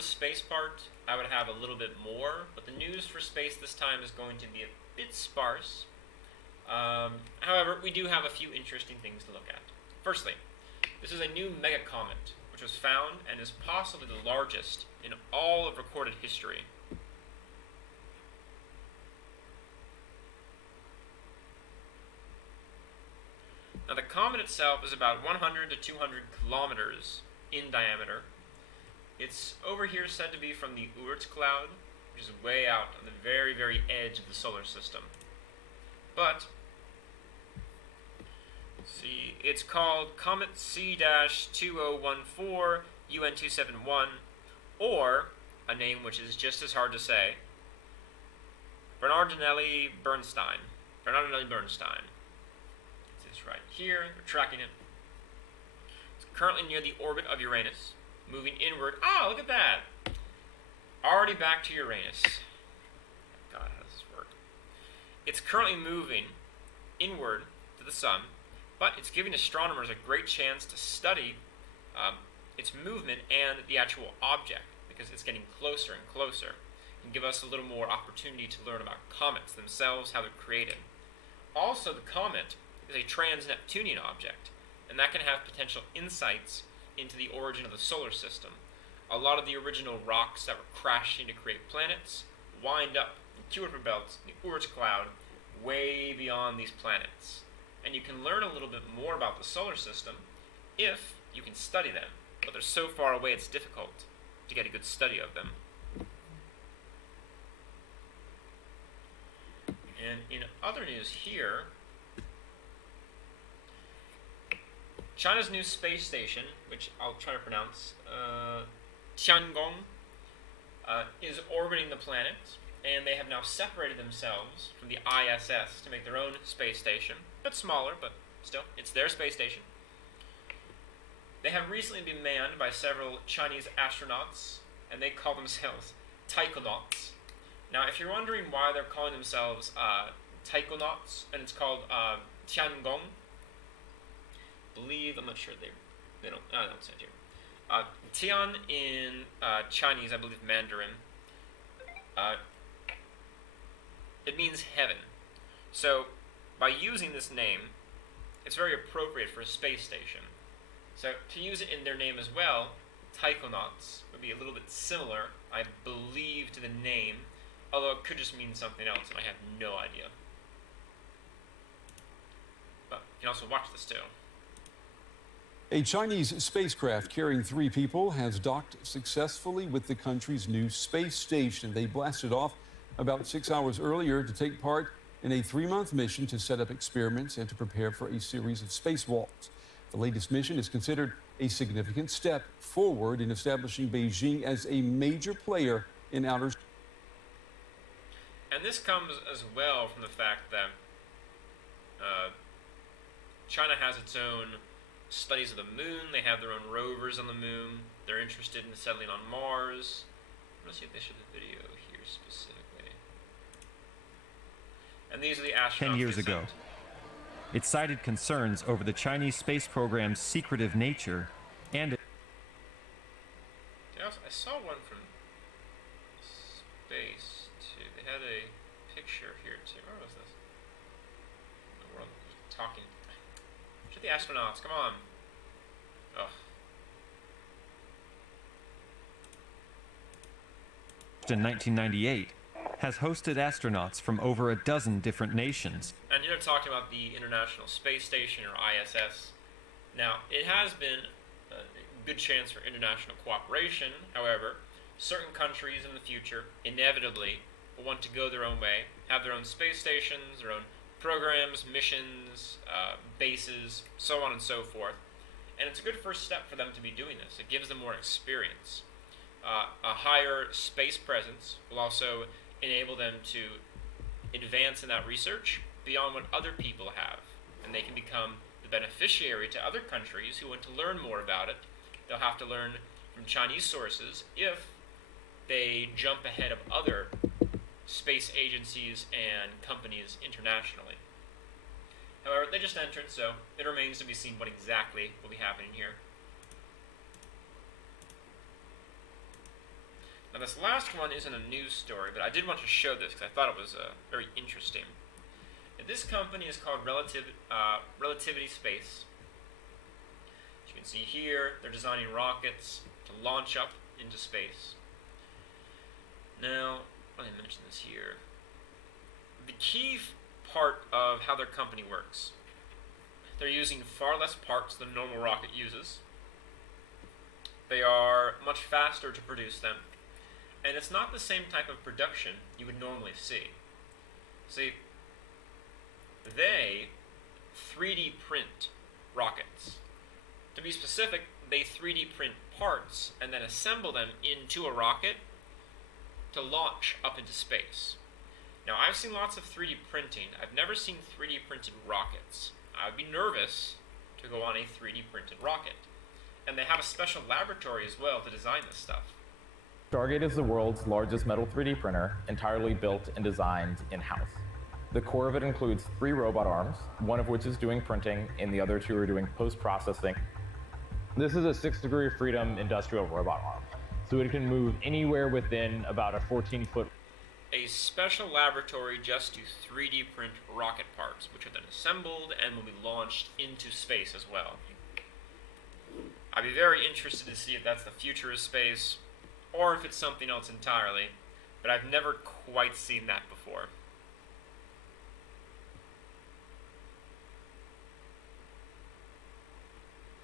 the space part, I would have a little bit more, but the news for space this time is going to be a bit sparse. However, we do have a few interesting things to look at. Firstly, this is a new megacomet, which was found and is possibly the largest in all of recorded history. Now, the comet itself is about 100 to 200 kilometers in diameter. It's over here said to be from the Oort cloud, which is way out on the very, very edge of the solar system. But, see, it's called Comet C-2014 UN271, or a name which is just as hard to say, Bernardinelli Bernstein. Bernardinelli Bernstein. It's right here. We're tracking it. It's currently near the orbit of Uranus, moving inward. Ah, look at that! Already back to Uranus. God, how does this work? It's currently moving inward to the sun, but it's giving astronomers a great chance to study its movement and the actual object, because it's getting closer and closer, and give us a little more opportunity to learn about comets themselves, how they're created. Also, the comet is a trans-Neptunian object, and that can have potential insights into the origin of the solar system. A lot of the original rocks that were crashing to create planets wind up in Kuiper belts in the Oort cloud way beyond these planets. And you can learn a little bit more about the solar system if you can study them, but they're so far away it's difficult to get a good study of them. And in other news here, China's new space station, which I'll try to pronounce, Tiangong, is orbiting the planet, and they have now separated themselves from the ISS to make their own space station. A bit smaller, but still, it's their space station. They have recently been manned by several Chinese astronauts, and they call themselves taikonauts. Now, if you're wondering why they're calling themselves taikonauts, and it's called Tiangong, I'm not sure they don't say it here. Tian in Chinese, I believe Mandarin, it means heaven. So by using this name, it's very appropriate for a space station. So to use it in their name as well, taikonauts would be a little bit similar, I believe, to the name, although it could just mean something else, and I have no idea. But you can also watch this too. A Chinese spacecraft carrying 3 people has docked successfully with the country's new space station. They blasted off about 6 hours earlier to take part in a 3-month mission to set up experiments and to prepare for a series of spacewalks. The latest mission is considered a significant step forward in establishing Beijing as a major player in outer space. And this comes as well from the fact that China has its own studies of the moon. They have their own rovers on the moon. They're interested in settling on Mars. Let's see if they show the video here specifically. And these are the astronauts 10 years ago. It cited concerns over the Chinese space program's secretive nature and I saw one from space too. They had a picture here too. Where was this? We're talking. Show the astronauts. Come on. Ugh. in 1998 has hosted astronauts from over a dozen different nations. And you're talking about the International Space Station, or ISS. Now, it has been a good chance for international cooperation. However, certain countries in the future inevitably will want to go their own way, have their own space stations, their own programs, missions, bases, so on and so forth. And it's a good first step for them to be doing this. It gives them more experience. A higher space presence will also enable them to advance in that research beyond what other people have. And they can become the beneficiary to other countries who want to learn more about it. They'll have to learn from Chinese sources if they jump ahead of other space agencies and companies internationally. However, they just entered, so it remains to be seen what exactly will be happening here. Now this last one isn't a news story, but I did want to show this because I thought it was very interesting. And this company is called Relativity Space. As you can see here, they're designing rockets to launch up into space. Now, let me mention this here. The key part of how their company works. They're using far less parts than a normal rocket uses. They are much faster to produce them. And it's not the same type of production you would normally see. See, they 3D print rockets. To be specific, they 3D print parts and then assemble them into a rocket to launch up into space. Now, I've seen lots of 3D printing. I've never seen 3D printed rockets. I would be nervous to go on a 3D printed rocket. And they have a special laboratory as well to design this stuff. Stargate is the world's largest metal 3D printer, entirely built and designed in-house. The core of it includes 3 robot arms, one of which is doing printing, and the other 2 are doing post-processing. This is a 6 degree of freedom industrial robot arm, so it can move anywhere within about a 14-foot. A special laboratory just to 3D print rocket parts, which are then assembled and will be launched into space as well. I'd be very interested to see if that's the future of space, or if it's something else entirely, but I've never quite seen that before.